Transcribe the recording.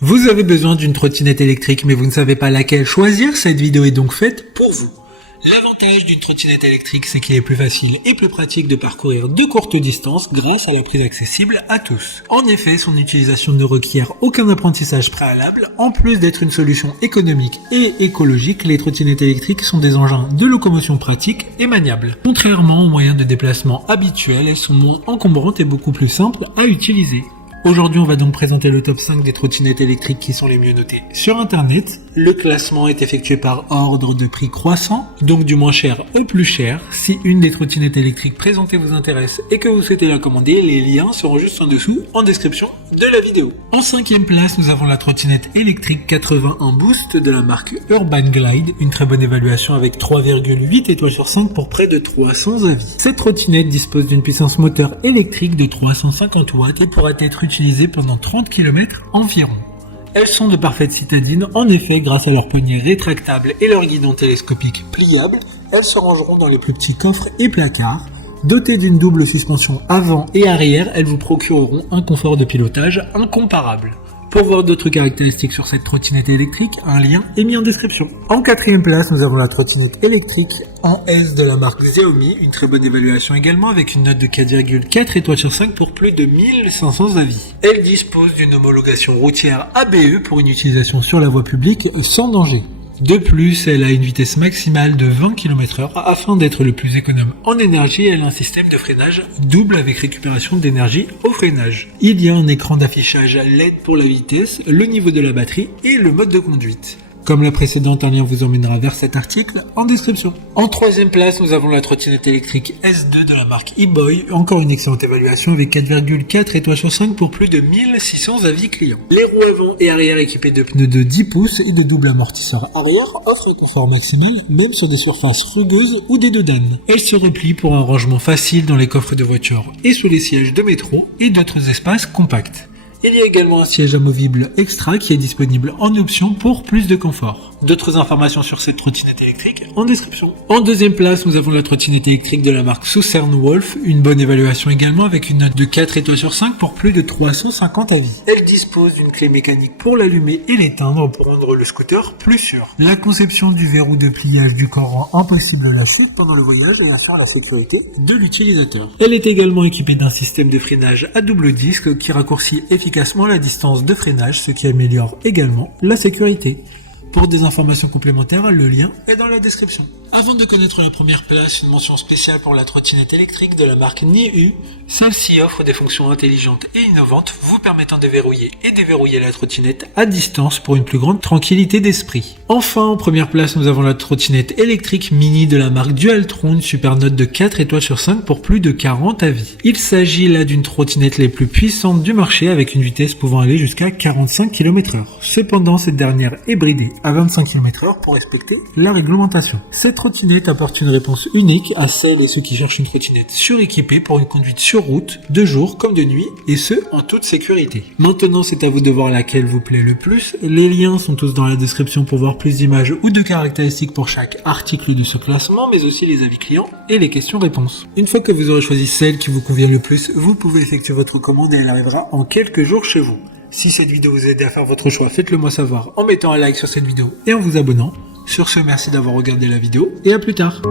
Vous avez besoin d'une trottinette électrique mais vous ne savez pas laquelle choisir, cette vidéo est donc faite pour vous. L'avantage d'une trottinette électrique, c'est qu'il est plus facile et plus pratique de parcourir de courtes distances grâce à la prise accessible à tous. En effet, son utilisation ne requiert aucun apprentissage préalable. En plus d'être une solution économique et écologique, les trottinettes électriques sont des engins de locomotion pratiques et maniables. Contrairement aux moyens de déplacement habituels, elles sont moins encombrantes et beaucoup plus simples à utiliser. Aujourd'hui, on va donc présenter le top 5 des trottinettes électriques qui sont les mieux notées sur internet. Le classement est effectué par ordre de prix croissant, donc du moins cher au plus cher. Si une des trottinettes électriques présentées vous intéresse et que vous souhaitez la commander, les liens seront juste en dessous en description de la vidéo. En 5e place, nous avons la trottinette électrique 81 Boost de la marque Urban Glide, une très bonne évaluation avec 3,8 étoiles sur 5 pour près de 300 avis. Cette trottinette dispose d'une puissance moteur électrique de 350 watts et pourra être utilisées pendant 30 km environ. Elles sont de parfaites citadines, en effet, grâce à leurs poignées rétractables et leur guidon télescopique pliable, elles se rangeront dans les plus petits coffres et placards. Dotées d'une double suspension avant et arrière, elles vous procureront un confort de pilotage incomparable. Pour voir d'autres caractéristiques sur cette trottinette électrique, un lien est mis en description. En 4e place, nous avons la trottinette électrique en S de la marque Xiaomi, une très bonne évaluation également avec une note de 4,4 étoiles sur 5 pour plus de 1500 avis. Elle dispose d'une homologation routière ABE pour une utilisation sur la voie publique sans danger. De plus, elle a une vitesse maximale de 20 km/h. Afin d'être le plus économe en énergie, elle a un système de freinage double avec récupération d'énergie au freinage. Il y a un écran d'affichage LED pour la vitesse, le niveau de la batterie et le mode de conduite. Comme la précédente, un lien vous emmènera vers cet article en description. En 3e place, nous avons la trottinette électrique S2 de la marque eBoy, encore une excellente évaluation avec 4,4 étoiles sur 5 pour plus de 1600 avis clients. Les roues avant et arrière équipées de pneus de 10 pouces et de double amortisseur arrière offrent un confort maximal, même sur des surfaces rugueuses ou des dodanes. Elles se replient pour un rangement facile dans les coffres de voiture et sous les sièges de métro et d'autres espaces compacts. Il y a également un siège amovible extra qui est disponible en option pour plus de confort. D'autres informations sur cette trottinette électrique en description. En 2e place, nous avons la trottinette électrique de la marque Southern Wolf, une bonne évaluation également avec une note de 4 étoiles sur 5 pour plus de 350 avis. Elle dispose d'une clé mécanique pour l'allumer et l'éteindre pour rendre le scooter plus sûr. La conception du verrou de pliage du corps rend impossible la chute pendant le voyage et assure la sécurité de l'utilisateur. Elle est également équipée d'un système de freinage à double disque qui raccourcit efficacement la distance de freinage, ce qui améliore également la sécurité. Pour des informations complémentaires, le lien est dans la description. Avant de connaître la première place, une mention spéciale pour la trottinette électrique de la marque Niu. Celle-ci offre des fonctions intelligentes et innovantes vous permettant de verrouiller et déverrouiller la trottinette à distance pour une plus grande tranquillité d'esprit. Enfin, en première place, nous avons la trottinette électrique mini de la marque Dualtron, une super note de 4 étoiles sur 5 pour plus de 40 avis. Il s'agit là d'une trottinette les plus puissantes du marché avec une vitesse pouvant aller jusqu'à 45 km/h. Cependant, cette dernière est bridée à 25 km/h pour respecter la réglementation. Cette trottinette apporte une réponse unique à celles et ceux qui cherchent une trottinette suréquipée pour une conduite sur route, de jour comme de nuit, et ce, en toute sécurité. Maintenant, c'est à vous de voir laquelle vous plaît le plus. Les liens sont tous dans la description pour voir plus d'images ou de caractéristiques pour chaque article de ce classement, mais aussi les avis clients et les questions-réponses. Une fois que vous aurez choisi celle qui vous convient le plus, vous pouvez effectuer votre commande et elle arrivera en quelques jours chez vous. Si cette vidéo vous aide à faire votre choix, faites-le moi savoir en mettant un like sur cette vidéo et en vous abonnant. Sur ce, merci d'avoir regardé la vidéo et à plus tard.